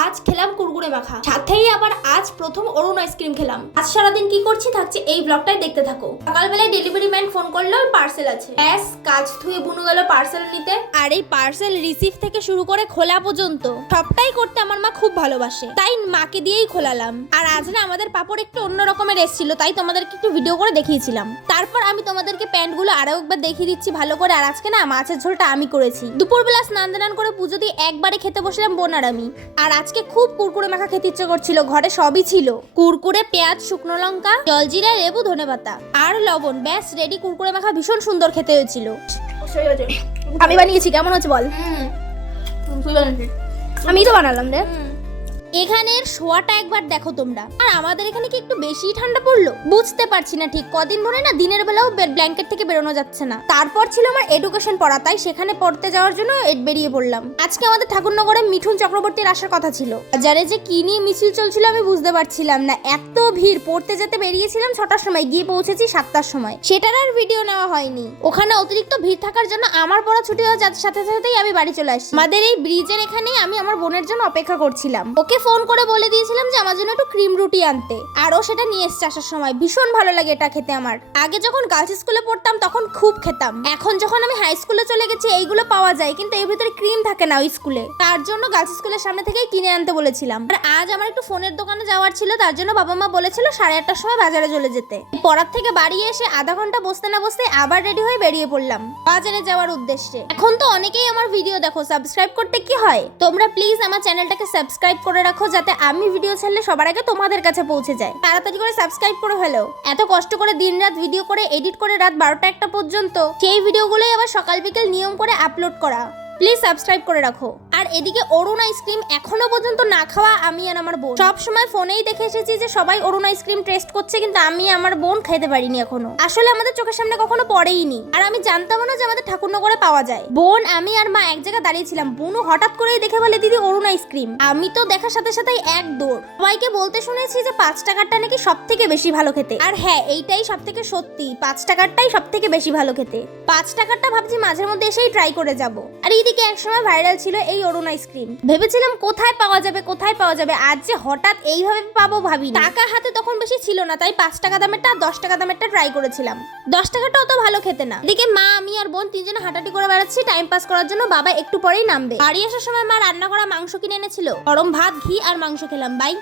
আজ খেলাম কুরকুরে মাখা, সাথেই আবার আজ প্রথম অরুণ আইসক্রিম খেলাম। আজ সারাদিন কি করছি থাকছে এই ব্লগটাই দেখতে থাকো। সকালবেলায় ডেলিভারি ম্যান ফোন করলো, পার্সেল আছে। ব্যাস কাজ ধুয়ে বুনু গেল পার্সেল নিতে। আর এই পার্সেল রিসিভ থেকে শুরু করে খোলা পর্যন্ত সবটাই করতে আমার মা খুব ভালোবাসে, তাই মাকে দিয়েই খোলালাম। আর আজ না আমাদের পাপড় একটু অন্য রকমের এসেছিল, তাই তোমাদেরকে একটু ভিডিও করে দেখিয়েছিলাম। তারপর আমি তোমাদেরকে প্যান্টগুলো আরো একবার দেখিয়ে দিচ্ছি ভালো করে। আর আজকে না মাছের ঝোলটা আমি করেছি। দুপুরবেলা স্নান দান করে পুজো দিয়ে একবারে খেতে বসলাম বোন আর আমি। আর আজকে খুব কুরকুরে মাখা খেতে ইচ্ছে করছিল, ঘরে সবই ছিল। কুরকুরে, পেঁয়াজ, শুকনো লঙ্কা, জলজিরা, লেবু, ধনেপাতা আর লবণ, ব্যাস রেডি কুরকুরে মাখা। ভীষণ সুন্দর খেতে হয়েছিল। আমি বানিয়েছি, কেমন হচ্ছে বল? আমি তো বানালাম রে। এখানের শোয়াটা একবার দেখো তোমরা। আর আমাদের এখানে কি একটু বেশি ঠান্ডা পড়লো বুঝতে পারছি না ঠিক। কদিন ধরে না দিনের বেলাও ব্ল্যাঙ্কেট থেকে বেরোনো যাচ্ছে না। তারপর ছিল আমার এডুকেশন পড়া, তাই সেখানে পড়তে যাওয়ার জন্য বেরিয়ে পড়লাম। আজকে আমাদের ঠাকুরনগরে মিঠুন চক্রবর্তীর আসার কথা ছিল। বাজারে যে কি নিয়ে মিছিল চলছিল আমি বুঝতে পারছিলাম না, এত ভিড়। পড়তে যেতে বেরিয়েছিলাম 6টার সময়, গিয়ে পৌঁছেছি 7টার সময়। সেটার আর ভিডিও নেওয়া হয়নি। ওখানে অতিরিক্ত ভিড় থাকার জন্য আমার পড়া ছুটি হওয়ার সাথে সাথেই আমি বাড়ি চলে আসি। আমাদের এই ব্রিজের এখানেই আমি আমার বোনের জন্য অপেক্ষা করছিলাম। ওকে ফোন করে বলে দিয়েছিলাম যে আমার জন্য একটু ক্রিম রুটি আনতে, আর ও সেটা নিয়ে এসেছে আসার সময়। ভীষণ ভালো লাগে এটা খেতে আমার। আগে যখন গার্লস স্কুলে পড়তাম তখন খুব খেতাম। এখন যখন আমি হাই স্কুলে চলে গেছি এইগুলো পাওয়া যায়, কিন্তু এর ভিতরে ক্রিম থাকে না ওই স্কুলে। তার জন্য গার্লস স্কুলের সামনে থেকেই কিনে আনতে বলেছিলাম। আর আজ আমার একটু ফোনের দোকানে যাওয়ার ছিল, তার জন্য বাবা মা বলেছিল 8:30টার সময় বাজারে চলে যেতে। পড়ার থেকে বাড়ি এসে আধা ঘন্টা বসতে না বসতে আবার রেডি হয়ে বেরিয়ে পড়লাম বাজারে যাওয়ার উদ্দেশ্যে। এখন তো অনেকেই আমার ভিডিও দেখো, সাবস্ক্রাইব করতে কি হয়? তোমরা প্লিজ আমার চ্যানেলটাকে সাবস্ক্রাইব করে রাখো, যাতে আমি ভিডিও ছাড়লে সবার আগে তোমাদের কাছে পৌঁছে যায়। তাড়াতাড়ি করে সাবস্ক্রাইব করে ফেলো। এত কষ্ট করে দিনরাত ভিডিও করে এডিট করে রাত 12টা-1টা পর্যন্ত সেই ভিডিওগুলোই আবার সকাল বিকেল নিয়ম করে আপলোড করা। প্লিজ সাবস্ক্রাইব করে রাখো। আর এদিকে অরুণ আইসক্রিম এখনো পর্যন্ত না খাওয়া আমি আর আমার বোন। সব সময় ফোনেই দেখে এসেছি যে সবাই অরুণ আইসক্রিম টেস্ট করছে, কিন্তু আমি আমার বোন খেতে পারিনি এখনো। আসলে আমাদের চোখের সামনে কখনো পড়েইনি, আর আমি জানতাম না যে আমাদের ঠাকুরনগরে পাওয়া যায়। বোন, আমি আর মা এক জায়গায় দাঁড়িয়েছিলাম। বোনও হঠাৎ করেই দেখে বলে, দিদি অরুণ আইসক্রিম। আমি তো দেখার সাথে সাথেই এক দৌড়। সবাইকে বলতে শুনেছি যে 5 টাকারটা নাকি সব থেকে বেশি ভালো খেতে। আর হ্যাঁ, এইটাই সব থেকে সত্যি, 5 টাকারটাই সব থেকে বেশি ভালো খেতে। 5 টাকারটা ভাবছি মাঝের মধ্যে এসেই ট্রাই করে যাব। আর এইদিকে একসময় ভাইরাল ছিল এই অরুণ আইসক্রিম। ভেবেছিলাম কোথায় পাওয়া যাবে কোথায় পাওয়া যাবে, আজ যে হঠাৎ এইভাবে পাবো ভাবি। টাকা হাতে তখন বেশি ছিল না, তাই 5 টাকা দামেরটা 10 টাকা দামেরটা ট্রাই করেছিলাম। 10 টাকাটা অত ভালো খেতে না। এদিকে মা, আমি আর বোন তিনজনে হাঁটাহাঁটি করে বেড়াচ্ছি টাইম পাস করার জন্য। বাবা একটু পরেই নামবে। বাড়ি আসার সময় মা রান্না করা মাংস কিনে এনেছিল। গরম ভাত, ঘি আর মাংস খেলাম। বাই।